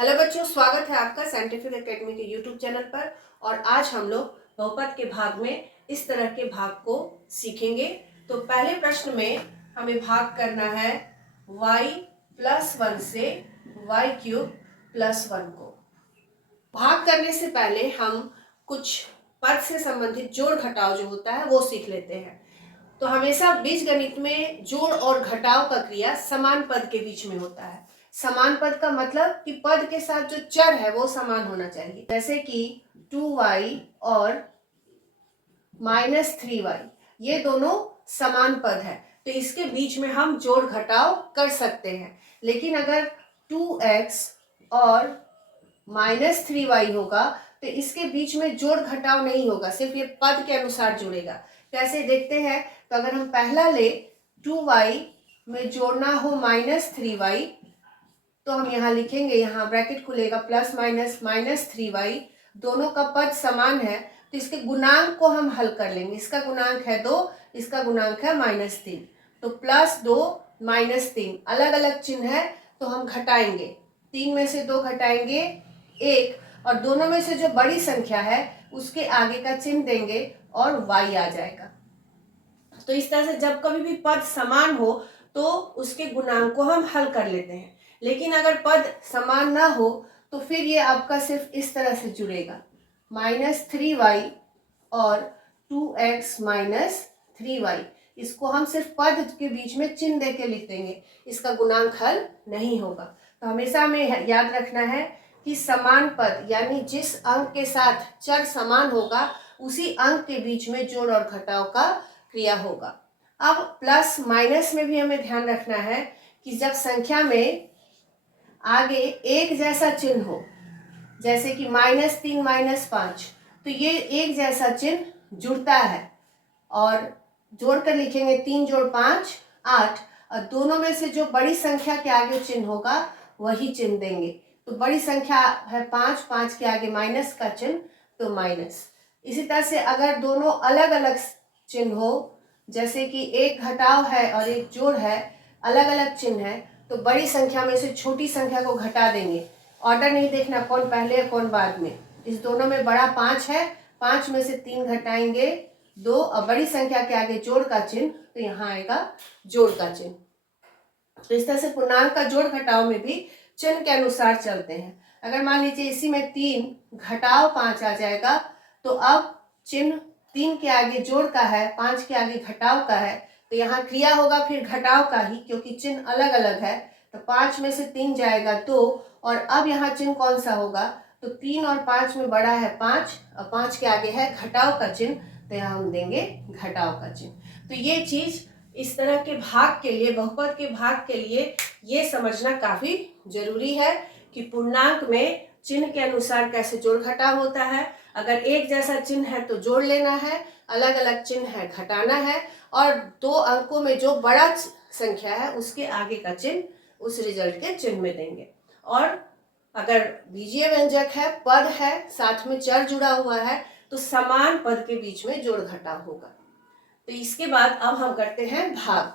Hello बच्चों, स्वागत है आपका साइंटिफिक एकेडमी के यूट्यूब चैनल पर। और आज हम लोग बहुपद के भाग में इस तरह के भाग को सीखेंगे। तो पहले प्रश्न में हमें भाग करना है y+1 से y³ + 1 को। भाग करने से पहले हम कुछ पद से संबंधित जोड़ घटाव जो होता है वो सीख लेते हैं। तो हमेशा बीजगणित में जोड़ और घटाव का क्रिया समान पद के बीच में होता है। समान पद का मतलब कि पद के साथ जो चर है वो समान होना चाहिए। जैसे कि 2y और -3y, ये दोनों समान पद है, तो इसके बीच में हम जोड़ घटाव कर सकते हैं। लेकिन अगर 2x और -3y होगा तो इसके बीच में जोड़ घटाव नहीं होगा, सिर्फ ये पद के अनुसार जुड़ेगा। कैसे देखते हैं? तो अगर हम पहला ले 2y में जोड़ना हो -3y, तो हम यहाँ लिखेंगे, यहाँ ब्रैकेट खुलेगा प्लस माइनस -3y, दोनों का पद समान है तो इसके गुणांक को हम हल कर लेंगे। इसका गुणांक है 2, इसका गुणांक है -3, तो +2 -3 अलग अलग चिन्ह है तो हम घटाएंगे। 3 में से 2 घटाएंगे 1, और दोनों में से जो बड़ी संख्या है उसके आगे का चिन्ह देंगे और y आ जाएगा। तो इस तरह से जब कभी भी पद समान हो तो उसके गुणांक को हम हल कर लेते हैं। लेकिन अगर पद समान ना हो तो फिर ये आपका सिर्फ इस तरह से जुड़ेगा, -3y और 2x - 3y। इसको हम सिर्फ पद के बीच में चिन्ह दे के लिख देंगे, इसका गुणांक हल नहीं होगा। तो हमेशा हमें याद रखना है कि समान पद यानी जिस अंक के साथ चर समान होगा उसी अंक के बीच में जोड़ और घटाव का क्रिया होगा। अब प्लस माइनस में भी हमें ध्यान रखना है कि जब संख्या में आगे एक जैसा चिन्ह हो, जैसे कि -3 -5, तो ये एक जैसा चिन्ह जुड़ता है और जोड़कर लिखेंगे 3 जोड़ 5 8, और दोनों में से जो बड़ी संख्या के आगे चिन्ह होगा वही चिन्ह देंगे। तो बड़ी संख्या है 5, 5 के आगे माइनस का चिन्ह तो माइनस। इसी तरह से अगर दोनों अलग अलग चिन्ह हो, जैसे कि एक घटाव है और एक जोड़ है, अलग अलग चिन्ह है, तो बड़ी संख्या में से छोटी संख्या को घटा देंगे। ऑर्डर नहीं देखना कौन पहले है कौन बाद में। इस दोनों में बड़ा 5 है, 5 में से 3 घटाएंगे 2, और बड़ी संख्या के आगे जोड़ का चिन्ह तो यहाँ आएगा जोड़ का चिन्ह। तो इस तरह से पूर्णांक का जोड़ घटाव में भी चिन्ह के अनुसार चलते हैं। अगर मान लीजिए इसी में 3 घटाव 5 आ जाएगा, तो अब चिन्ह 3 के आगे जोड़ का है, 5 के आगे घटाव का है, तो यहाँ क्रिया होगा फिर घटाव का ही, क्योंकि चिन्ह अलग अलग है। तो 5 में से 3 जाएगा 2, और अब यहाँ चिन्ह कौन सा होगा? तो 3 और 5 में बड़ा है 5, और 5 के आगे है घटाव का चिन्ह, तो यहाँ हम देंगे घटाव का चिन्ह। तो ये चीज इस तरह के भाग के लिए, बहुपद के भाग के लिए ये समझना काफी जरूरी है कि पूर्णांक में चिन्ह के अनुसार कैसे जोड़ घटाव होता है। अगर एक जैसा चिन्ह है तो जोड़ लेना है, अलग अलग चिन्ह है घटाना है, और 2 अंकों में जो बड़ा संख्या है उसके आगे का चिन्ह उस रिजल्ट के चिन्ह में देंगे। और अगर बीजीय व्यंजक है, पद है, साथ में चर जुड़ा हुआ है, तो समान पद के बीच में जोड़ घटाव होगा। तो इसके बाद अब हम करते हैं भाग।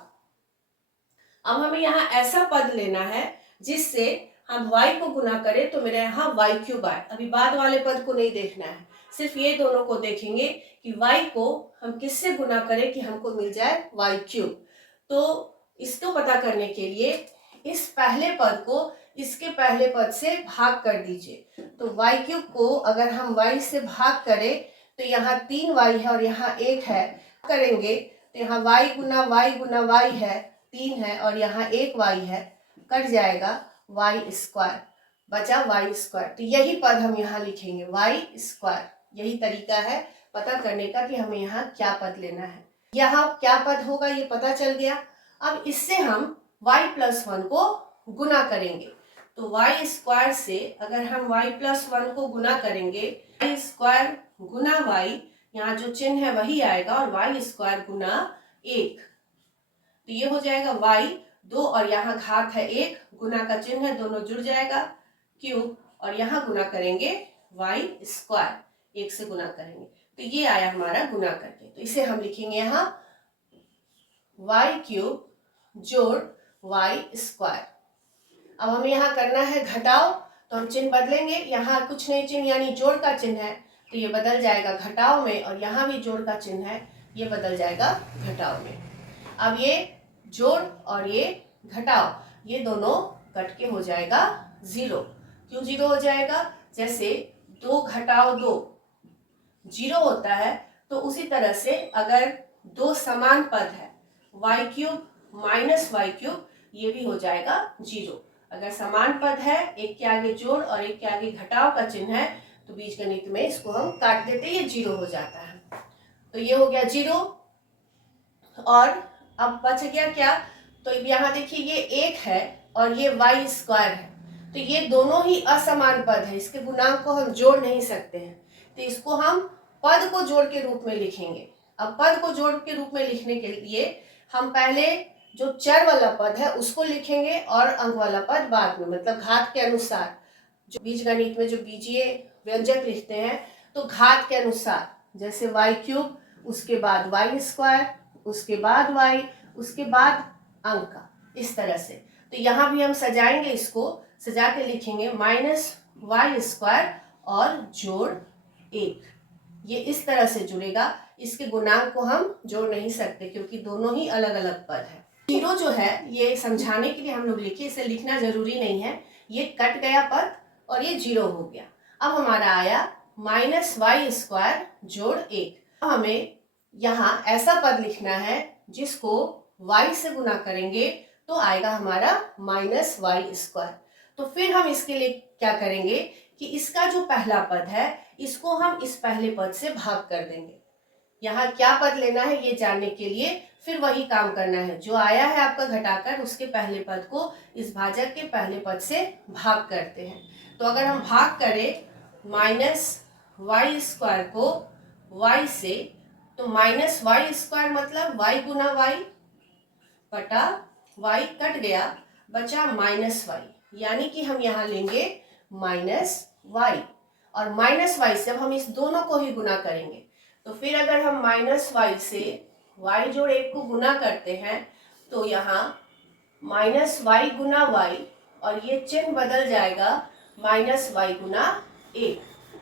अब हमें यहाँ ऐसा पद लेना है जिससे हम y को गुना करें तो मेरे यहाँ y³ आए। अभी बाद वाले पद को नहीं देखना है, सिर्फ ये दोनों को देखेंगे कि y को हम किससे गुना करें कि हमको मिल जाए y³। तो इसको पता करने के लिए इस पहले पद को इसके पहले पद से भाग कर दीजिए। तो y³ को अगर हम y से भाग करें तो यहाँ 3y है और यहाँ 1 है, करेंगे तो यहाँ y गुना y है, 3 है, और यहाँ 1y है, कट जाएगा y², बचा y²। तो यही पद हम यहाँ लिखेंगे y²। यही तरीका है पता करने का कि हमें यहाँ क्या पद लेना है। यहाँ क्या पद होगा ये पता चल गया। अब इससे हम y+1 को गुना करेंगे। तो y² से अगर हम y+1 को गुना करेंगे, y² गुना y, यहाँ जो चिन्ह है वही आएगा, और y² गुना 1, तो ये हो जाएगा y2, और यहाँ घात है 1, गुना का चिन्ह है, दोनों जुड़ जाएगा क्यूब, और यहाँ गुना करेंगे y², 1 से गुना करेंगे, तो ये आया हमारा गुना करके। तो इसे हम लिखेंगे यहाँ y³ जोड़ y²। अब हमें यहाँ करना है घटाव, तो हम चिन्ह बदलेंगे, यहाँ कुछ नहीं चिन्ह यानी जोड़ का चिन्ह है तो ये बदल जाएगा घटाव में, और यहाँ भी जोड़ का चिन्ह है ये बदल जाएगा घटाव में। अब ये जोड़ और ये घटाव ये दोनों कट के हो जाएगा 0। क्यों 0 हो जाएगा? जैसे 2 घटाव 2 0 होता है, तो उसी तरह से अगर दो समान पद है y³ माइनस y³ ये भी हो जाएगा 0। अगर समान पद है, एक के आगे जोड़ और एक के आगे घटाव का चिन्ह है, तो बीजगणित में इसको हम काट देते, ये 0 हो जाता है। तो ये हो गया 0। और अब बच गया क्या? तो यहाँ देखिए ये 1 है और ये y² है, तो ये दोनों ही असमान पद है, इसके गुणांक को हम जोड़ नहीं सकते हैं, तो इसको हम पद को जोड़ के रूप में लिखेंगे। अब पद को जोड़ के रूप में लिखने के लिए हम पहले जो चर वाला पद है उसको लिखेंगे और अंक वाला पद बाद में, मतलब घात के अनुसार। जो बीजगणित में जो बीजीय व्यंजक लिखते हैं तो घात के अनुसार, जैसे y³ उसके बाद y², उसके बाद y, उसके बाद अंक का, इस तरह से। तो यहाँ भी हम सजाएंगे, इसको सजा के लिखेंगे -y² और जोड़ 1। ये इस तरह से जुड़ेगा, इसके गुणांक को हम जोड़ नहीं सकते क्योंकि दोनों ही अलग अलग पद है। 0 जो है ये समझाने के लिए हम लोग लिखे, इसे लिखना जरूरी नहीं है। ये कट गया पद और ये 0 हो गया। अब हमारा आया -y² जोड़ 1। अब हमें यहाँ ऐसा पद लिखना है जिसको y से गुना करेंगे तो आएगा हमारा -y²। तो फिर हम इसके लिए क्या करेंगे कि इसका जो पहला पद है इसको हम इस पहले पद से भाग कर देंगे। यहाँ क्या पद लेना है ये जानने के लिए फिर वही काम करना है, जो आया है आपका घटाकर उसके पहले पद को इस भाजक के पहले पद से भाग करते हैं। तो अगर हम भाग करें -y² को y से, तो -y² मतलब y गुना y बटा y कट गया, बचा -y, यानी कि हम यहाँ लेंगे -y, और -y से अब हम इस दोनों को ही गुना करेंगे। तो फिर अगर हम -y से y जोड़ 1 को गुना करते हैं तो यहाँ -y गुना y, और ये चिन्ह बदल जाएगा -y गुना 1।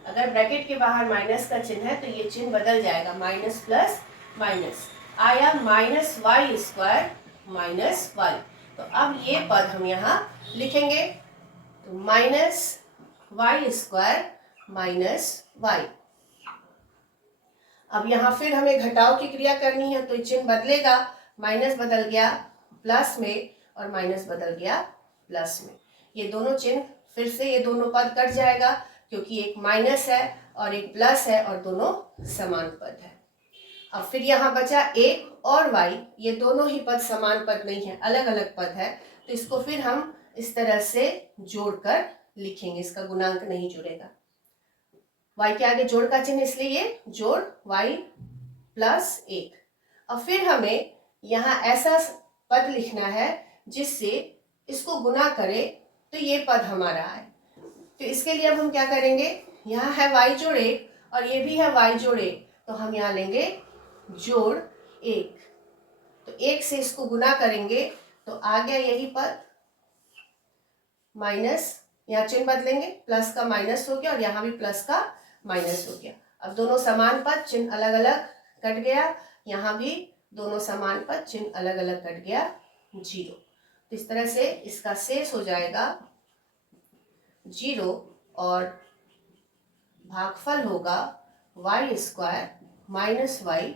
अगर ब्रैकेट के बाहर माइनस का चिन्ह है तो ये चिन्ह बदल जाएगा, माइनस प्लस माइनस आया -y² -y। तो अब ये पद हम यहाँ लिखेंगे, तो -y² -y। अब यहाँ फिर हमें घटाव की क्रिया करनी है, तो चिन्ह बदलेगा, माइनस बदल गया प्लस में और माइनस बदल गया प्लस में। ये दोनों चिन्ह फिर से, ये दोनों पद कट जाएगा क्योंकि एक माइनस है और एक प्लस है और दोनों समान पद है। अब फिर यहाँ बचा 1 और y, ये दोनों ही पद समान पद नहीं है, अलग अलग पद है, तो इसको फिर हम इस तरह से जोड़कर लिखेंगे, इसका गुणांक नहीं जुड़ेगा। y के आगे जोड़ का चिन्ह इसलिए ये जोड़ y प्लस 1। अब फिर हमें यहाँ ऐसा पद लिखना है जिससे इसको गुना करे तो ये पद हमारा आए। तो इसके लिए अब हम क्या करेंगे, यहाँ है y जोड़ 1 और ये भी है y जोड़ 1, तो हम यहाँ लेंगे जोड़ 1। तो 1 से इसको गुना करेंगे तो आ गया यही पद, माइनस, यहाँ चिन्ह बदलेंगे, प्लस का माइनस हो गया और यहाँ भी प्लस का माइनस हो गया। अब दोनों समान पद, चिन्ह अलग अलग कट गया, यहाँ भी दोनों समान पद, चिन्ह अलग अलग कट गया 0। तो इस तरह से इसका शेष हो जाएगा 0 और भागफल होगा y² -y + 1।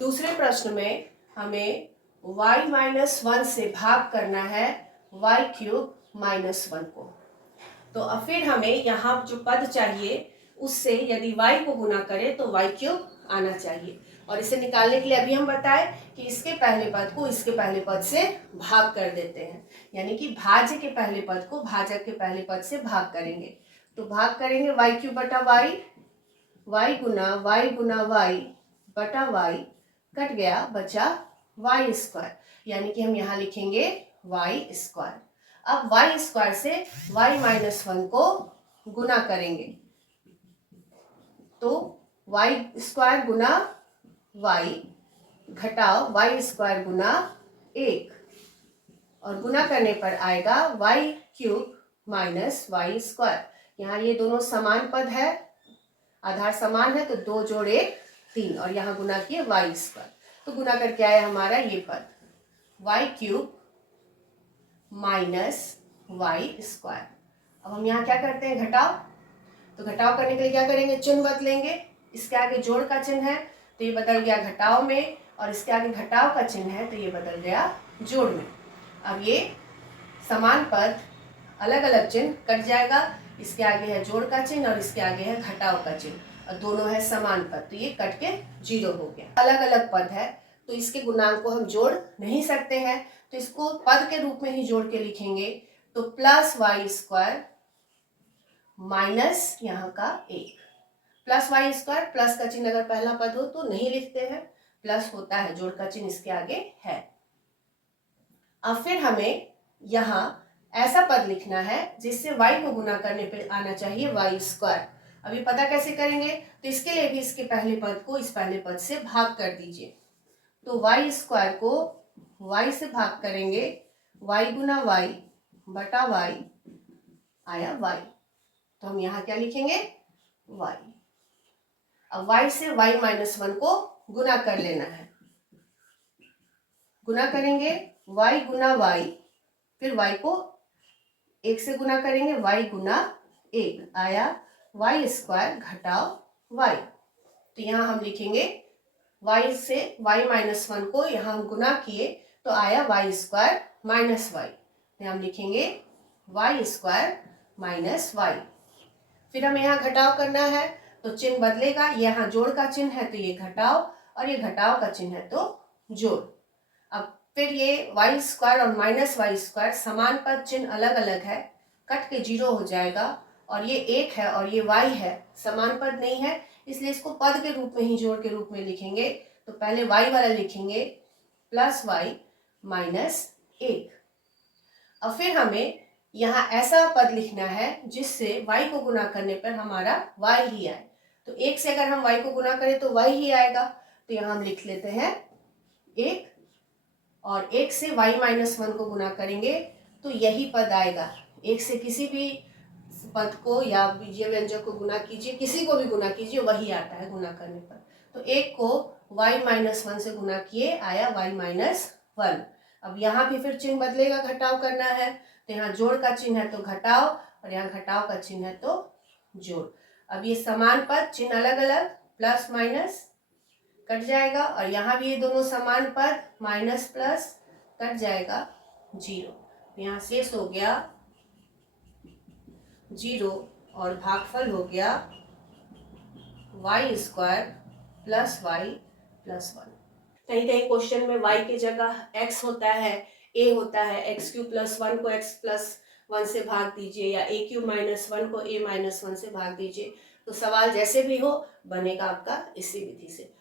दूसरे प्रश्न में हमें y - 1 से भाग करना है y³ -1 को। तो अब फिर हमें यहाँ जो पद चाहिए उससे यदि y को गुना करें तो y³ आना चाहिए, और इसे निकालने के लिए अभी हम बताएं कि इसके पहले पद को इसके पहले पद से भाग कर देते हैं, यानी कि भाज्य के पहले पद को भाजक के पहले पद से भाग करेंगे। तो भाग करेंगे y³ बटा y, y गुना y बटा y कट गया, बचा y², यानी कि हम यहाँ लिखेंगे y²। अब y² से y - 1 को गुना करेंगे, तो y² गुना y घटाव y² गुना 1 और गुना करने पर आएगा Y cube minus Y square. यहाँ ये दोनों समान पद है, आधार समान है, तो 2 जोड़ 1 3, और यहाँ गुना किए वाई स्क्वायर, तो गुना करके आया हमारा ये पद Y cube minus Y square. अब हम यहाँ क्या करते हैं, घटाव। तो घटाव करने के लिए क्या करेंगे, चिन्ह बदलेंगे। इसके आगे जोड़ का चिन्ह है तो ये बदल गया घटाव में, और इसके आगे घटाव का चिन्ह है तो ये बदल गया जोड़ में। अब ये समान पद अलग अलग चिन्ह कट जाएगा, इसके आगे है जोड़ का चिन्ह और इसके आगे है घटाव का चिन्ह, और दोनों है समान पद, तो ये कट के 0 हो गया। अलग अलग पद है तो इसके गुणांक को हम जोड़ नहीं सकते हैं, तो इसको पद के रूप में ही जोड़ के लिखेंगे। तो प्लस वाई स्क्वायर माइनस यहाँ का 1, प्लस वाई स्क्वायर, प्लस का चिन्ह अगर पहला पद हो तो नहीं लिखते हैं, प्लस होता है, जोड़ का चिन्ह इसके आगे है। अब फिर हमें यहाँ ऐसा पद लिखना है जिससे y को गुना करने पे आना चाहिए वाई स्क्वायर। अभी पता कैसे करेंगे, तो इसके लिए भी इसके पहले पद को इस पहले पद से भाग कर दीजिए। तो वाई स्क्वायर को y से भाग करेंगे, y गुना y बटा y आया y, तो हम यहाँ क्या लिखेंगे y। अब y से y माइनस 1 को गुना कर लेना है, गुना करेंगे y गुना y, फिर y को 1 से गुना करेंगे, y गुना 1 आया y स्क्वायर घटाव y। तो यहाँ हम लिखेंगे y से y माइनस 1 को यहाँ हम गुना किए तो आया y स्क्वायर माइनस y, तो हम लिखेंगे y स्क्वायर माइनस y। फिर हमें यहाँ घटाव करना है तो चिन्ह बदलेगा, यहाँ जोड़ का चिन्ह है तो ये घटाव, और ये घटाव का चिन्ह है तो जोड़। अब फिर ये वाई स्क्वायर और माइनस वाई स्क्वायर समान पद, चिन्ह अलग अलग है, कट के 0 हो जाएगा, और ये 1 है और ये y है, समान पद नहीं है, इसलिए इसको पद के रूप में ही जोड़ के रूप में लिखेंगे। तो पहले y वाला लिखेंगे प्लस y माइनस 1। अब फिर हमें यहाँ ऐसा पद लिखना है जिससे y को गुना करने पर हमारा y ही आए। तो 1 से अगर हम y को गुना करें तो y ही आएगा, तो यहाँ हम लिख लेते हैं 1, और 1 से y माइनस 1 को गुना करेंगे तो यही पद आएगा। 1 से किसी भी पद को या बीजीय व्यंजक को गुना कीजिए, किसी को भी गुना कीजिए, वही आता है गुना करने पर। तो 1 को y माइनस 1 से गुना किए आया y माइनस 1। अब यहाँ भी फिर चिन्ह बदलेगा, घटाव करना है, तो यहाँ जोड़ का चिन्ह है तो घटाव, और यहाँ घटाव का चिन्ह है तो जोड़। अब ये समान पद, चिन्ह अलग अलग, प्लस माइनस कट जाएगा, और यहाँ भी ये दोनों समान पद, माइनस प्लस कट जाएगा 0, यहाँ शेष हो गया 0, और भागफल हो गया Y square plus Y plus 1। कहीं कहीं क्वेश्चन में y की जगह x होता है, a होता है, x क्यूब प्लस 1 को x प्लस 1 से भाग दीजिए, या a क्यूब माइनस 1 को a माइनस 1 से भाग दीजिए। तो सवाल जैसे भी हो बनेगा आपका इसी विधि से।